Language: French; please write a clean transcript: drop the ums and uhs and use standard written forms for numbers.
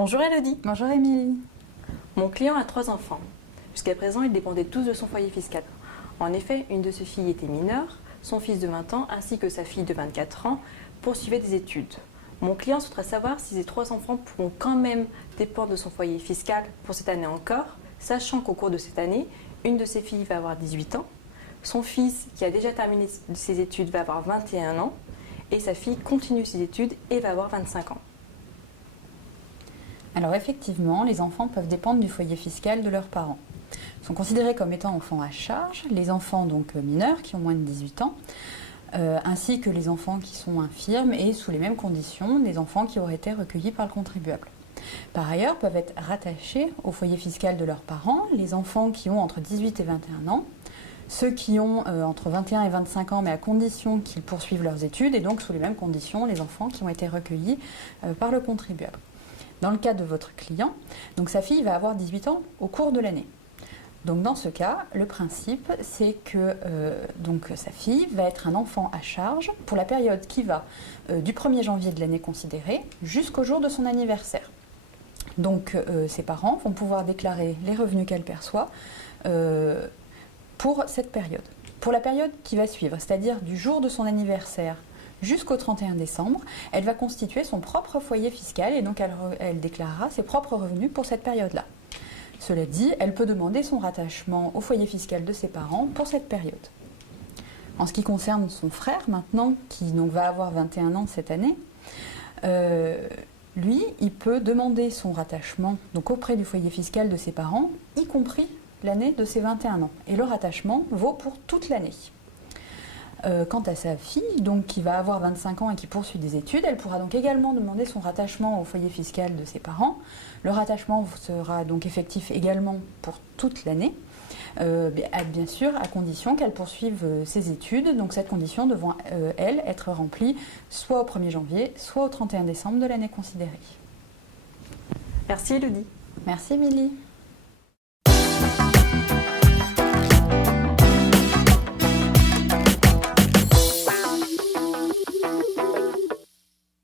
Bonjour Elodie. Bonjour Émilie. Mon client a 3 enfants. Jusqu'à présent, ils dépendaient tous de son foyer fiscal. En effet, une de ses filles était mineure, son fils de 20 ans ainsi que sa fille de 24 ans poursuivaient des études. Mon client souhaiterait savoir si ces 3 enfants pourront quand même dépendre de son foyer fiscal pour cette année encore, sachant qu'au cours de cette année, une de ses filles va avoir 18 ans, son fils qui a déjà terminé ses études va avoir 21 ans et sa fille continue ses études et va avoir 25 ans. Alors effectivement, les enfants peuvent dépendre du foyer fiscal de leurs parents. Ils sont considérés comme étant enfants à charge, les enfants donc mineurs qui ont moins de 18 ans, ainsi que les enfants qui sont infirmes et sous les mêmes conditions, les enfants qui auraient été recueillis par le contribuable. Par ailleurs, peuvent être rattachés au foyer fiscal de leurs parents les enfants qui ont entre 18 et 21 ans, ceux qui ont entre 21 et 25 ans, mais à condition qu'ils poursuivent leurs études, et donc sous les mêmes conditions, les enfants qui ont été recueillis par le contribuable. Dans le cas de votre client, donc sa fille va avoir 18 ans au cours de l'année. Donc dans ce cas, le principe, c'est que donc sa fille va être un enfant à charge pour la période qui va du 1er janvier de l'année considérée jusqu'au jour de son anniversaire. Donc ses parents vont pouvoir déclarer les revenus qu'elle perçoit pour cette période. Pour la période qui va suivre, c'est-à-dire du jour de son anniversaire jusqu'au 31 décembre, elle va constituer son propre foyer fiscal et donc elle déclarera ses propres revenus pour cette période-là. Cela dit, elle peut demander son rattachement au foyer fiscal de ses parents pour cette période. En ce qui concerne son frère maintenant, qui donc va avoir 21 ans cette année, lui, il peut demander son rattachement donc auprès du foyer fiscal de ses parents, y compris l'année de ses 21 ans. Et le rattachement vaut pour toute l'année. Quant à sa fille, donc, qui va avoir 25 ans et qui poursuit des études, elle pourra donc également demander son rattachement au foyer fiscal de ses parents. Le rattachement sera donc effectif également pour toute l'année, bien sûr à condition qu'elle poursuive ses études. Donc cette condition devant, elle, être remplie soit au 1er janvier, soit au 31 décembre de l'année considérée. Merci Elodie. Merci Émilie.